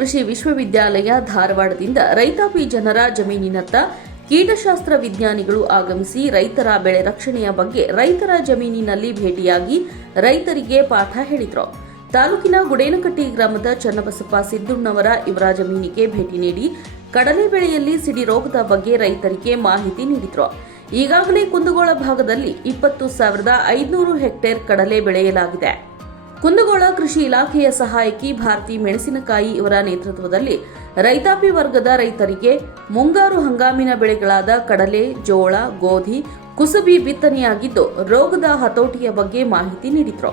ಕೃಷಿ ವಿಶ್ವವಿದ್ಯಾಲಯ ಧಾರವಾಡದಿಂದ ರೈತಾಪಿ ಜನರ ಜಮೀನಿನತ್ತ ಕೀಟಶಾಸ್ತ್ರ ವಿಜ್ಞಾನಿಗಳು ಆಗಮಿಸಿ ರೈತರ ಬೆಳೆ ರಕ್ಷಣೆಯ ಬಗ್ಗೆ ರೈತರ ಜಮೀನಿನಲ್ಲಿ ಭೇಟಿಯಾಗಿ ರೈತರಿಗೆ ಪಾಠ ಹೇಳಿದರು. ತಾಲೂಕಿನ ಗುಡೇನಕಟ್ಟಿ ಗ್ರಾಮದ ಚನ್ನಬಸಪ್ಪ ಸಿದ್ದುಣ್ಣವರ ಇವರ ಜಮೀನಿಗೆ ಭೇಟಿ ನೀಡಿ ಕಡಲೆ ಬೆಳೆಯಲ್ಲಿ ಸಿಡಿ ರೋಗದ ಬಗ್ಗೆ ರೈತರಿಗೆ ಮಾಹಿತಿ ನೀಡಿದರು. ಈಗಾಗಲೇ ಕುಂದಗೋಳ ಭಾಗದಲ್ಲಿ 20,500 ಹೆಕ್ಟೇರ್ ಕಡಲೆ ಬೆಳೆಯಲಾಗಿದೆ. ಕುಂದಗೋಳ ಕೃಷಿ ಇಲಾಖೆಯ ಸಹಾಯಕಿ ಭಾರತಿ ಮೆಣಸಿನಕಾಯಿ ಇವರ ನೇತೃತ್ವದಲ್ಲಿ ರೈತಾಪಿ ವರ್ಗದ ರೈತರಿಗೆ ಮುಂಗಾರು ಹಂಗಾಮಿನ ಬೆಳೆಗಳಾದ ಕಡಲೆ, ಜೋಳ, ಗೋಧಿ, ಕುಸುಬಿ ಬಿತ್ತನೆಯಾಗಿದ್ದು ರೋಗದ ಹತೋಟಿಯ ಬಗ್ಗೆ ಮಾಹಿತಿ ನೀಡಿದರು.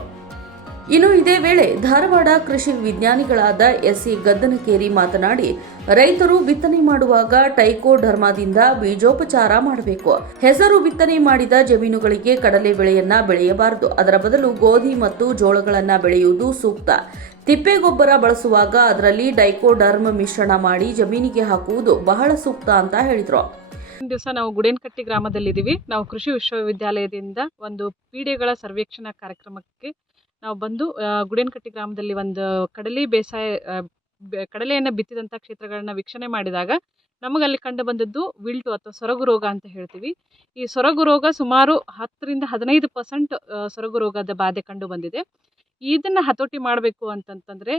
ಇನ್ನು ಇದೇ ವೇಳೆ ಧಾರವಾಡ ಕೃಷಿ ವಿಜ್ಞಾನಿಗಳಾದ ಎಸ್ಸಿ ಗದ್ದನಕೇರಿ ಮಾತನಾಡಿ, ರೈತರು ಬಿತ್ತನೆ ಮಾಡುವಾಗ ಟೈಕೋಡರ್ಮಾದಿಂದ ಬೀಜೋಪಚಾರ ಮಾಡಬೇಕು. ಹೆಸರು ಬಿತ್ತನೆ ಮಾಡಿದ ಜಮೀನುಗಳಿಗೆ ಕಡಲೆ ಬೆಳೆಯನ್ನ ಬೆಳೆಯಬಾರದು. ಅದರ ಬದಲು ಗೋಧಿ ಮತ್ತು ಜೋಳಗಳನ್ನ ಬೆಳೆಯುವುದು ಸೂಕ್ತ. ತಿಪ್ಪೆ ಗೊಬ್ಬರ ಬಳಸುವಾಗ ಅದರಲ್ಲಿ ಡೈಕೋಡರ್ಮ್ ಮಿಶ್ರಣ ಮಾಡಿ ಜಮೀನಿಗೆ ಹಾಕುವುದು ಬಹಳ ಸೂಕ್ತ ಅಂತ ಹೇಳಿದ್ರು. ದಿವಸ ನಾವು ಗುಡೇನಕಟ್ಟಿ ಗ್ರಾಮದಲ್ಲಿದ್ದೀವಿ. ನಾವು ಕೃಷಿ ವಿಶ್ವವಿದ್ಯಾಲಯದಿಂದ ಒಂದು ಪೀಡೆಗಳ ಸರ್ವೇಕ್ಷಣಾ ಕಾರ್ಯಕ್ರಮಕ್ಕೆ ನಾವು ಬಂದು ಗುಡೇನಕಟ್ಟಿ ಗ್ರಾಮದಲ್ಲಿ ಒಂದು ಕಡಲೆಯನ್ನು ಬಿತ್ತಿದಂಥ ಕ್ಷೇತ್ರಗಳನ್ನ ವೀಕ್ಷಣೆ ಮಾಡಿದಾಗ ನಮಗಲ್ಲಿ ಕಂಡು ಬಂದದ್ದು ವಿಲ್ಟು ಅಥವಾ ಸೊರಗು ರೋಗ ಅಂತ ಹೇಳ್ತೀವಿ. ಈ ಸೊರಗು ರೋಗ ಸುಮಾರು 10-15% ಸೊರಗು ರೋಗದ ಬಾಧೆ ಕಂಡು ಬಂದಿದೆ. ಇದನ್ನು ಹತೋಟಿ ಮಾಡಬೇಕು ಅಂತಂತಂದರೆ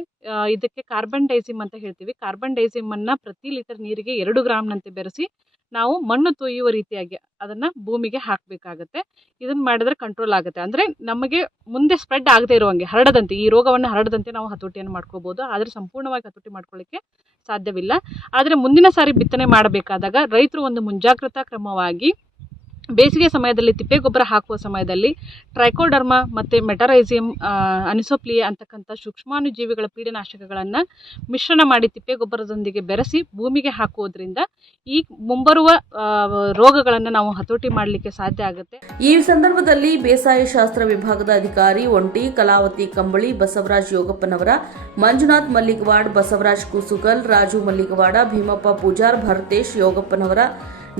ಇದಕ್ಕೆ ಕಾರ್ಬನ್ ಡೈಸಿಮ್ ಅಂತ ಹೇಳ್ತೀವಿ. ಕಾರ್ಬನ್ ಡೈಸಿಮನ್ನು ಪ್ರತಿ ಲೀಟರ್ ನೀರಿಗೆ 2 ಗ್ರಾಮ್ನಂತೆ ಬೆರೆಸಿ ನಾವು ಮಣ್ಣು ತೊಯ್ಯುವ ರೀತಿಯಾಗಿ ಅದನ್ನು ಭೂಮಿಗೆ ಹಾಕಬೇಕಾಗತ್ತೆ. ಇದನ್ನು ಮಾಡಿದ್ರೆ ಕಂಟ್ರೋಲ್ ಆಗುತ್ತೆ. ಅಂದರೆ ನಮಗೆ ಮುಂದೆ ಸ್ಪ್ರೆಡ್ ಆಗದೆ ಇರುವಂಗೆ ಹರಡದಂತೆ, ಈ ರೋಗವನ್ನು ಹರಡದಂತೆ ನಾವು ಹತೋಟಿಯನ್ನು ಮಾಡ್ಕೋಬೋದು. ಆದರೆ ಸಂಪೂರ್ಣವಾಗಿ ಹತೋಟಿ ಮಾಡ್ಕೊಳ್ಳಿಕ್ಕೆ ಸಾಧ್ಯವಿಲ್ಲ. ಆದರೆ ಮುಂದಿನ ಸಾರಿ ಬಿತ್ತನೆ ಮಾಡಬೇಕಾದಾಗ ರೈತರು ಒಂದು ಮುಂಜಾಗ್ರತಾ ಕ್ರಮವಾಗಿ ಬೇಸಿಗೆ ಸಮಯದಲ್ಲಿ ತಿಪ್ಪೆ ಗೊಬ್ಬರ ಹಾಕುವ ಸಮಯದಲ್ಲಿ ಟ್ರೈಕೋಡರ್ಮ ಮತ್ತು ಮೆಟರೈಸಿಯಂ ಅನಿಸೋಪ್ಲಿಯಾ ಅಂತಕ್ಕಂಥ ಸೂಕ್ಷ್ಮಾಣುಜೀವಿಗಳ ಪೀಡನಾಶಕಗಳನ್ನು ಮಿಶ್ರಣ ಮಾಡಿ ತಿಪ್ಪೆ ಗೊಬ್ಬರದೊಂದಿಗೆ ಬೆರೆಸಿ ಭೂಮಿಗೆ ಹಾಕುವುದರಿಂದ ಈ ಮುಂಬರುವ ರೋಗಗಳನ್ನು ನಾವು ಹತೋಟಿ ಮಾಡಲಿಕ್ಕೆ ಸಾಧ್ಯ ಆಗುತ್ತೆ. ಈ ಸಂದರ್ಭದಲ್ಲಿ ಬೇಸಾಯ ಶಾಸ್ತ್ರ ವಿಭಾಗದ ಅಧಿಕಾರಿ ಒಂಟಿ, ಕಲಾವತಿ ಕಂಬಳಿ, ಬಸವರಾಜ್ ಯೋಗಪ್ಪನವರ, ಮಂಜುನಾಥ್ ಮಲ್ಲಿಗವಾಡ್, ಬಸವರಾಜ್ ಕುಸುಗಲ್, ರಾಜು ಮಲ್ಲಿಗವಾಡ, ಭೀಮಪ್ಪ ಪೂಜಾರ್, ಭರತೇಶ್ ಯೋಗಪ್ಪನವರ,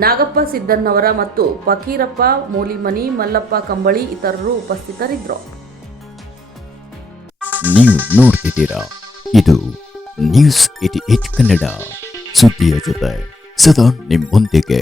ನಾಗಪ್ಪ ಸಿದ್ದನ್ನವರ ಮತ್ತು ಫಕೀರಪ್ಪ ಮೂಲಿಮನಿ, ಮಲ್ಲಪ್ಪ ಕಂಬಳಿ ಇತರರು ಉಪಸ್ಥಿತರಿದ್ದರು. ನೀವು ನೋಡ್ತಿದ್ದೀರಾ, ಇದು ನ್ಯೂಸ್ 88 ಕನ್ನಡ, ಸುದ್ದಿಯ ಜೊತೆ ಸದಾ ನಿಮ್ಮೊಂದಿಗೆ.